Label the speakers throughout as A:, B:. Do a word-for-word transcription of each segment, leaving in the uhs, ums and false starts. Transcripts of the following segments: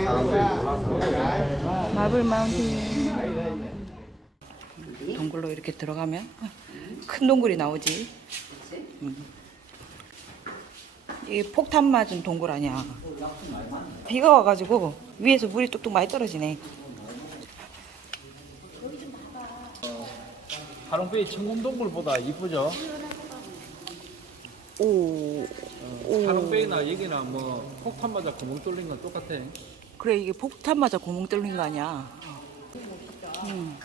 A: 마블 마운틴. 동굴로 이렇게 들어가면 큰 동굴이 나오지. 음. 이 폭탄 맞은 동굴 아니야. 비가 와가지고 위에서 물이 뚝뚝 많이 떨어지네.
B: 하롱베이 청금동굴보다 이쁘죠?
A: 오.
B: 어, 하롱베이나 여기나 뭐 폭탄 맞아 구멍 뚫린 건 똑같아.
A: 그래, 이게 폭탄 맞아 구멍 뚫린 거 아니야. 음.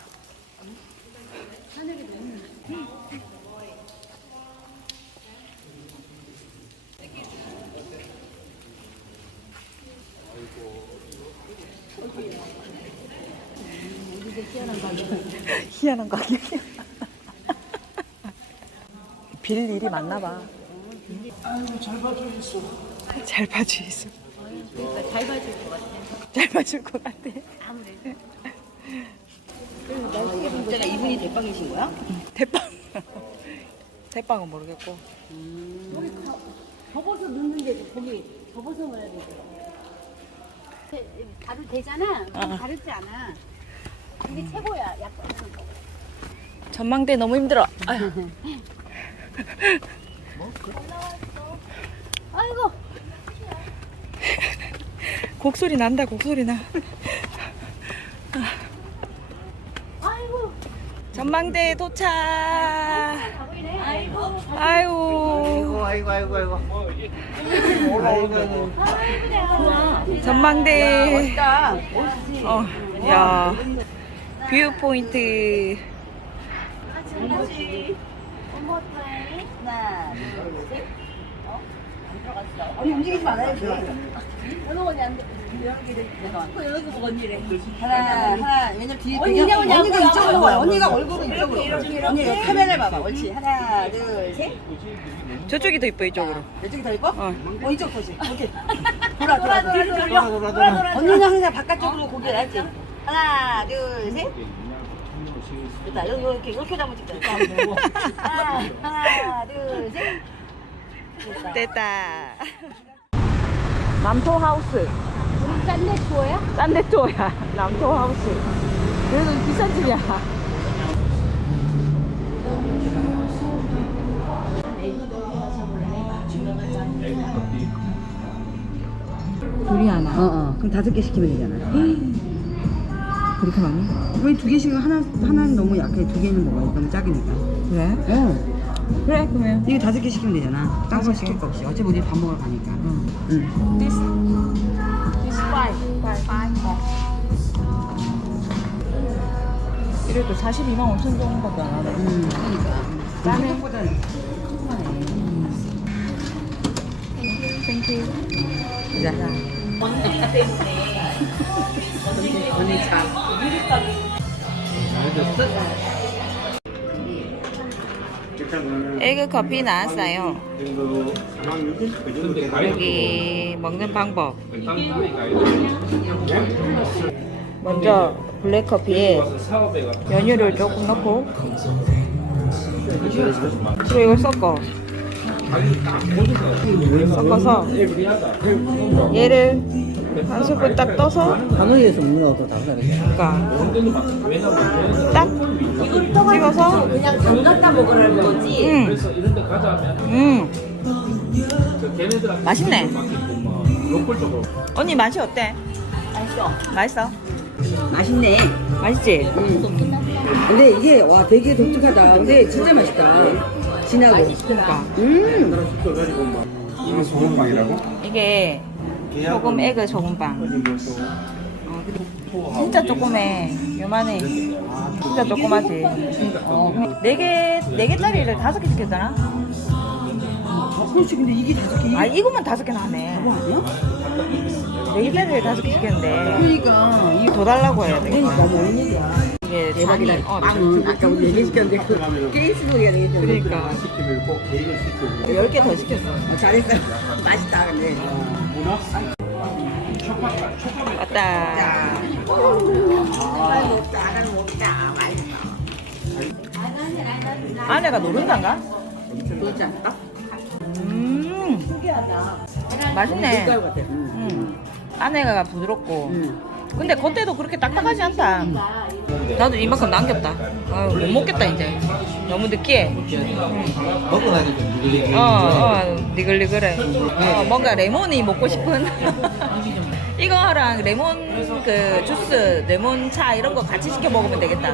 A: 희한한 가격. 빌 일이 많나 봐.
B: 아이고 잘 봐줘 있어.
A: 잘 봐주 있어.
C: 그러니까 잘 봐줄 것 같아.
A: 잘 봐줄 것 같아.
C: 아무래도. 그리고 이게 문제가 이분이 대빵이신 거야?
A: 대빵. 대빵은 모르겠고.
C: 거기 가, 접어서 넣는데 거기 접어서 넣어야 되더라고. 가루 되잖아.
A: 어.
C: 가르지 않아. 이게 최고야. 약간.
A: 전망대 너무 힘들어. 아유.
C: 아이고.
A: 곡소리 난다. 곡소리 나.
C: 아이고.
A: 전망대 도착.
C: 아이고.
A: 아이고.
D: 아이고 아이고 아이고.
C: 아이고.
A: 전망대.
C: 멋있다.
A: 어, 야. 뷰 포인트.
C: 같이. 원모 타임. 하나, 둘, 셋. 어? 안 들어갔어. 언니 움직이지 말아야지. 연호 언니 안 돼. 그 여기 보고 언니래. 하나, 하나. 왜냐면 뒤에 언니가 언니가 이쪽으로 와. 언니가 얼굴은 이쪽으로. 언니 여기 카메라 봐봐. 옳지. 하나, 둘, 셋.
A: 저쪽이 더 이뻐, 이쪽으로.
C: 이쪽이 더 이뻐?
A: 어.
C: 어, 이쪽 거지. 오케이. 돌아, 돌아, 돌아, 돌아, 돌아, 돌아. 언니는 항상 바깥쪽으로 고개를 알지? 하나, 둘, 셋. 됐다. 여기, 이렇게, 이렇게 잡으면 찍자. 하나, 하나, 둘, 셋. 됐다.
A: 됐다. 남토 하우스.
C: 우리 짠내 투어야?
A: 딴데 또야. 남토 하우스. 그래도 비싼 집이야. 둘이 하나.
E: 어, 어. 그럼 다섯 개 시키면 되잖아.
A: 그렇게 많이?
E: 왜 두 개씩 하나, 하나는 너무 약해. 두 개는 먹어야 너무 작으니까.
A: 그래?
E: 어.
A: 그래, 그러면.
E: 이거 다섯 개 시키면 되잖아. 딴 거 시킬 거 없이. 어차피 우리 밥 먹으러 가니까.
A: 응.
E: 응.
A: This, this five. Five. Five. 이래도 사십이만 오천 정도밖에 안 하네.
E: 응. 그러니까.
A: 짜네.
E: 생각보다 큰
A: 땡큐.
E: 자.
C: 언니 때문에.
E: 언니 참.
A: 에그 커피 나왔어요. 여기 먹는 방법. 먼저 블랙 커피에 연유를 조금 넣고 그리고 이걸 섞어. 섞어서 얘를 한 스푼 딱 떠서
E: 하노이에서 먹는 거또 다르다.
A: 그러니까 딱 찍어서
C: 그냥 담갔다 먹으라는 거지?
A: 음. 음. 맛있네. 언니 맛이 어때?
C: 맛있어.
A: 맛있어?
E: 맛있네.
A: 맛있지?
E: 응. 근데 이게 와 되게 독특하다. 근데 진짜 맛있다. 진하고.
A: 그러니까
E: 음.
D: 이거 소금빵이라고?
A: 이게 소금 에그 소금빵. 어, 근데 진짜 조그매. 요만해. 진짜 조그마지. 어, 네 개, 네 개짜리를 다섯 개 시켰잖아?
E: 그렇지. 근데 이게 다섯 개.
A: 아, 이거만 다섯 개나 하네.
E: 뭐 아니야?
A: 네 개짜리를 다섯 개 시켰는데.
E: 그러니까 이
A: 더 달라고 해야 돼.
E: 그러니까 뭔 일이야.
A: 이게
E: 대박이다.
A: 잔이, 어,
E: 빵은 아까 우리 얘기 시켰는데 그 게임스 소리가 되겠죠.
A: 그러니까.
D: 시키면 꼭 계획을 시키고.
A: 열 개 더 시켰어.
E: 어, 잘했어. 맛있다 근데.
A: 왔다.
E: 아, 먹자. 나는 먹자. 맛있어.
A: 아내가 노른자인가?
E: 그렇지 않을까?
A: 음. 맛있네.
E: 밀가루 같아. 음.
A: 음. 안에가 부드럽고.
E: 응.
A: 근데 겉에도 그렇게 딱딱하지 않다. 나도 이만큼 남겼다. 아유, 못 먹겠다 이제. 너무 느끼해.
B: 먹고 나니까 누구리
A: 어, 어, 니글니글해. 어, 뭔가 레몬이 먹고 싶은. 이거랑 레몬 그 주스, 레몬 차 이런 거 같이 시켜 먹으면 되겠다.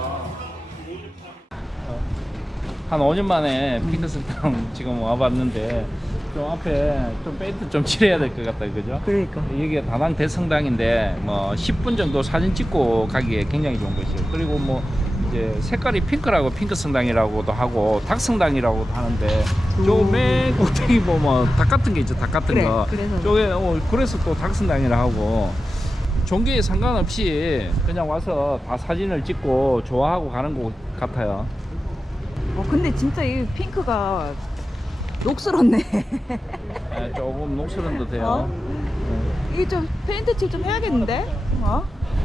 B: 한 오 년 만에 핑크스탕 지금 와봤는데 좀 앞에 좀 페인트 좀 칠해야 될 것 같다, 그죠?
A: 그러니까.
B: 여기가 다낭 대성당인데 뭐 십 분 정도 사진 찍고 가기에 굉장히 좋은 곳이에요. 그리고 뭐 이제 색깔이 핑크라고 핑크성당이라고도 하고 닭성당이라고도 하는데 저 맨 꼭대기 보면 닭 같은 게 있죠, 닭 같은
A: 그래,
B: 거.
A: 그래서.
B: 저게 어, 그래서 또 닭성당이라 하고 종교에 상관없이 그냥 와서 다 사진을 찍고 좋아하고 가는 곳 같아요.
A: 어, 근데 진짜 이 핑크가 녹슬었네.
B: 네, 조금 녹슬은도 돼요.
A: 어? 이게 좀 페인트 칠 좀 해야겠는데? 어?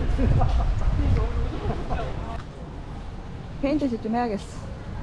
A: 페인트 칠 좀 해야겠어.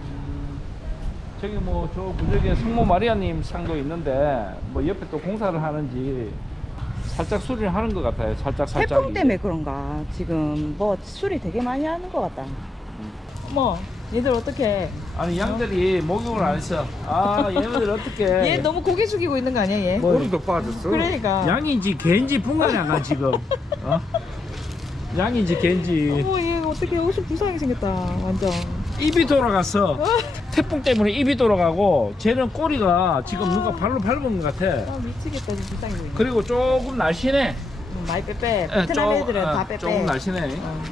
B: 저기 뭐 저 구석에 성모 마리아님 상도 있는데 뭐 옆에 또 공사를 하는지 살짝 수리를 하는 것 같아요. 살짝 살짝.
A: 태풍 때문에 그런가? 지금 뭐 수리 되게 많이 하는 것 같다. 뭐 얘들 어떻게?
B: 아니 양들이 목욕을 안 했어. 아 얘네들 어떻게?
A: 얘 너무 고개 숙이고 있는 거 아니야 얘?
D: 머리도 빠졌어.
A: 그러니까.
B: 양인지 개인지 분간이 안 가 지금. 어? 양인지 개인지.
A: 어머 얘 어떻게 옷이 불쌍하게 생겼다 완전.
B: 입이 돌아갔어. 태풍 때문에 입이 돌아가고 쟤는 꼬리가 지금 누가 발로 밟은 것 같아.
A: 아 미치겠다 지금 불쌍해 보이네.
B: 그리고 조금 날씬해.
A: 음, 많이 빼빼.
B: 예,
A: 베트남
B: 조-
A: 애들은
B: 어,
A: 다 빼빼.
B: 조금 날씬해.
A: 어.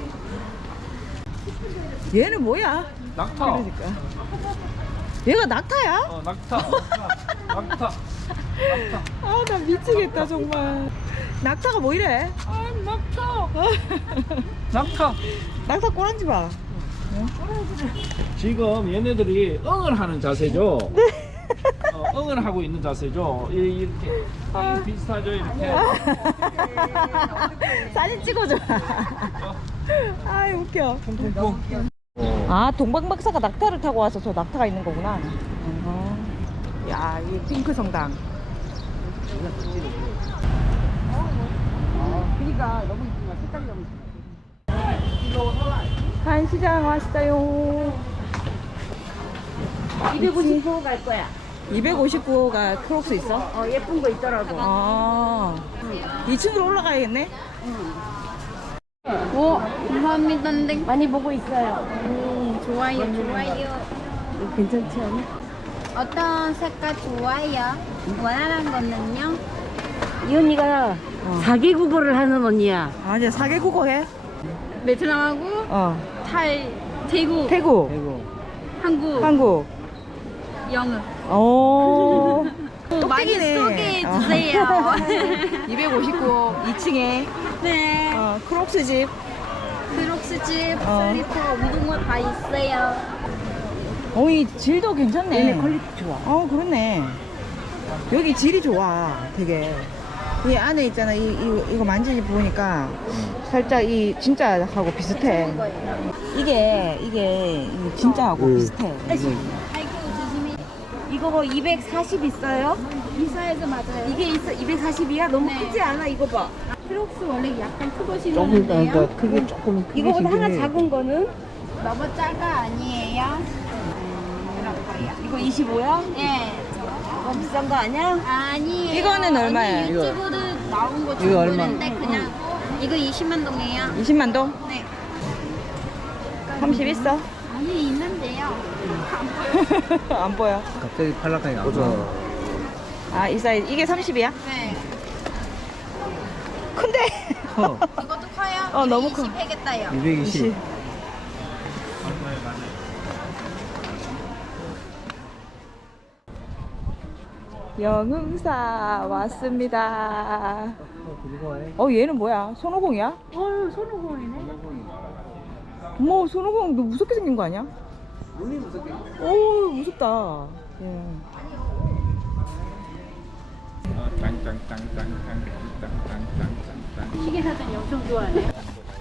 A: 얘는 뭐야?
B: 낙타.
A: 그러니까. 얘가 낙타야?
B: 어 낙타. 낙타. 낙타.
A: 아 나 미치겠다 정말. 낙타가 뭐 이래?
B: 아 낙타. 낙타.
A: 낙타 꼬랑지 봐.
B: 지금 얘네들이 응을 하는 자세죠. 어, 응을 하고 있는 자세죠. 이- 이렇게 이 비슷하죠 이렇게.
A: 사진 찍어줘. 아이 웃겨.
B: punkpunkpunk.
A: 아 동방박사가 낙타를 타고 와서 저 낙타가 있는 거구나. 어. 야, 이 핑크 성당.
E: 그러니까 너무 이쁘다. 색깔이 너무 이쁘다.
A: 한시장 왔어요.
C: 이백오십구 호 갈 거야.
A: 이백오십구 호가 크록스 있어?
C: 어, 예쁜 거 있더라고.
A: 아, 이 층으로 올라가야겠네?
F: 오, 감사합니다. 근데 많이 보고 있어요. 음, 좋아요, 좋아요.
C: 괜찮지 않아?
F: 어떤 색깔 좋아요? 원하는 거는요?
C: 이 언니가 사 개 국어를 하는 언니야.
A: 아, 이제 사 개 국어 해?
F: 베트남하고
A: 어.
F: 타이, 태국,
A: 태국,
F: 한국,
A: 한국.
F: 영어.
A: 오.
F: 오, 많이
A: 똑똑이네.
F: 소개해 주세요.
A: 이백오십구 호 이 층에
F: 네,
A: 어, 크록스 집.
F: 크록스 집,
A: 어.
F: 슬리퍼, 운동화 다 있어요.
A: 어, 이 질도 괜찮네.
C: 얘네 퀄리티 좋아.
A: 어, 그렇네. 여기 질이 좋아, 되게. 이 안에 있잖아, 이, 이, 이거 만지지 보니까 살짝 이 진짜하고 비슷해. 이게, 이게 이 진짜하고 비슷해.
F: 아이고, 조심히.
C: 이거 뭐 이백사십 있어요?
F: 이 사이즈 맞아요.
C: 이게 있어 이백사십이야? 너무
F: 네.
C: 크지 않아? 이거 봐.
F: 크록스 원래 약간 크고
E: 조금
F: 신었는데요.
E: 그러니까 크게 조금 크게
C: 이거보다 하나
E: 생기네.
C: 작은 거는
F: 너무 작아 아니에요?
C: 이거 이십오야?
F: 네.
C: 너무 비싼 거 아니야?
F: 아니에요.
A: 이거는 얼마예요?
F: 언니 유튜브로 나온 거
E: 이거 얼마?
F: 주문인데 그냥 이거 이십만 동이에요.
A: 이십만 동?
F: 네.
A: 삼십 있어?
F: 아니 있는데요.
A: 안 보여.
E: 갑자기 팔락하게 나오죠.
A: 아, 이 사이즈. 이게 삼십이야?
F: 네.
A: 큰데?
E: 커.
F: 이것도 커요.
A: 어, 너무 커.
F: 이십 해겠다요.
E: 이백이십.
A: 영흥사 왔습니다. 어, 얘는 뭐야? 손오공이야?
C: 어, 손오공이네.
A: 어머, 손오공 너 무섭게 생긴 거 아니야?
E: 눈이 무섭게.
A: 오, 무섭다. 예.
B: 짱짱짱짱짱짱짱짱짱.
C: 시계 사장이 엄청 좋아하네.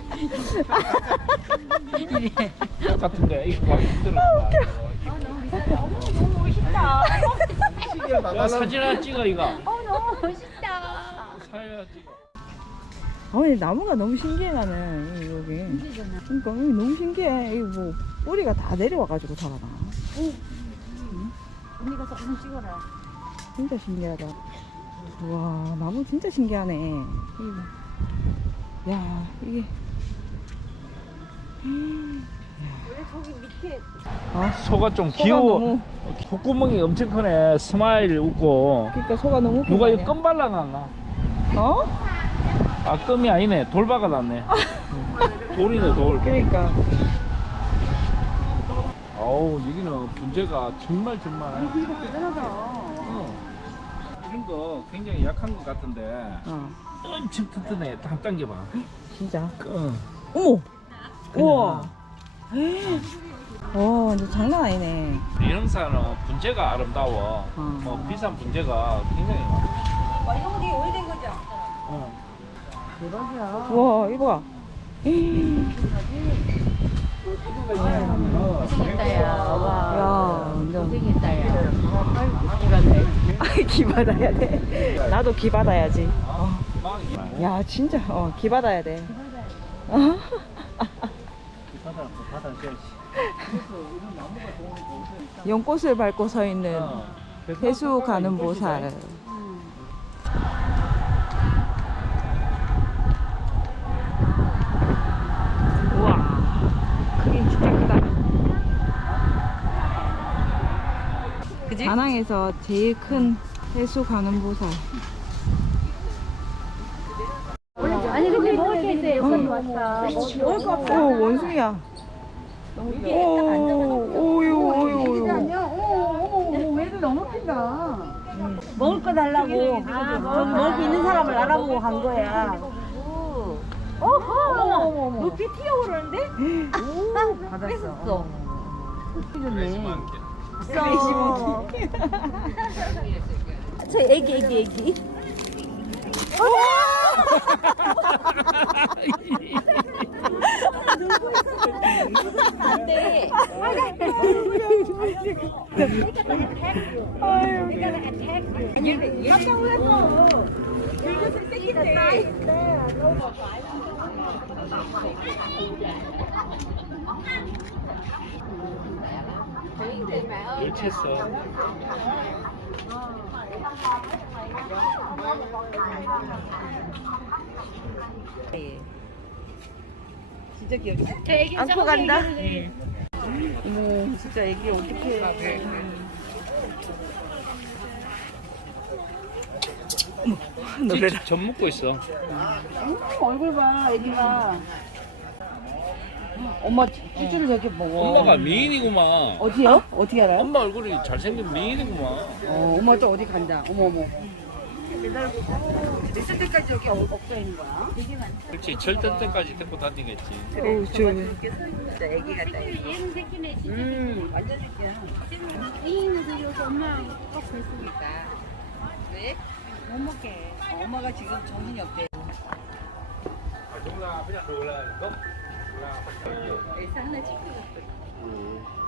B: 똑같은데 이거 막 힘들어.
C: 너무 멋있다.
B: 야 사진 하나 찍어 이거.
F: 어 너무 멋있다.
B: 사진 하나 찍어.
A: 아니 나무가 너무 신기해 나는 이- 여기. 그러니까 여기 너무 신기해. 이거 뭐 뿌리가 다 내려와가지고 자라나.
C: 언니가 조금 찍어라.
A: 진짜 신기하다. 와 나무 진짜 신기하네. 이거. 야 이게.
C: 원래 저기 밑에
A: 아
B: 소가 좀
A: 소가
B: 귀여워.
A: 너무-
B: 콧구멍이 엄청 크네. 스마일 웃고.
A: 그러니까 소가 너무
B: 누가
A: 웃기네.
B: 이거 껌 발라놨나?
A: 어?
B: 아 껌이 아니네. 돌 박아놨네. 돌이네 돌.
A: 그러니까.
B: 어우 여기는 분재가 정말 정말.
C: 대단하다.
B: 어. 이런 거 굉장히 약한 것 같은데
A: 어
B: 엄청 튼튼해. 딱 당겨봐.
A: 진짜.
B: 어.
A: 어머.
B: 그냥.
A: 우와. 와 완전 장난 아니네.
B: 이형사는 분재가 아름다워.
A: 어.
B: 뭐 비싼 분재가 굉장히 많아.
C: 와, 이거 되게 오래된 거죠?
B: 어.
C: 대박이야.
A: 와 이거 봐.
C: 고생했다, 야. 와.
A: 야 완전.
C: 고생했다, 야.
A: 아, 기 받아야 돼. 나도 기 받아야지. 어.
B: 막 이-
A: 야 진짜 어, 기 받아야 돼.
B: 바다 바다 셔야지.
A: 연꽃을 밟고 서 있는
B: 어.
A: 해수 가는 보살. 우와 크긴 진짜 크다. 그지? 다낭에서 제일 큰 해수 가는 보살.
C: 아니, 근데 먹을 게 있어요. 여기까지 왔다.
A: 먹을 거 없어. 오 원숭이야. 오, 오유 오유 오유.
C: 어머, 어머, 애들 너무 큰다. 먹을 거 달라고. 아, 저기 먹을 거 있는 사람을 알아보고 간 거야. 어허! 높이 튀어오르는데? 오, 받았어. 뺏었어. 저 애기, 애기, 애기. 안 돼. 깜짝 놀랐어. 이것을 뺏긴대.
B: 열채써.
A: 진짜 귀엽지? 안고 간다? 어머 진짜 애기 어떡해. 어머 놀래라.
B: 젖 먹고 있어.
C: 얼굴 봐, 애기가. 엄마 쭈쭈를 저렇게 먹어.
B: 엄마가 미인이구만.
C: 어디요? 어떻게 알아요?
B: 엄마 얼굴이 잘생긴 미인이구만.
C: 어, 엄마 또 어디 간다. 어머, 어머. 몇 살 때까지 여기 어- 업고 있는 거야?
B: 그렇지. 절대 때까지 데리고 다니겠지.
A: 어우 저
C: 진짜 애기 같다.
F: 얘는 새끼네. 진짜
C: 음, 완전 새끼야.
F: 이는 여기 엄마랑 꼭 있으니까.
C: 왜?
F: 못 먹게.
C: 어, 엄마가 지금 정신이 없대.
B: 정말 그냥 올라.
C: 애사 하나 찍고 갔어.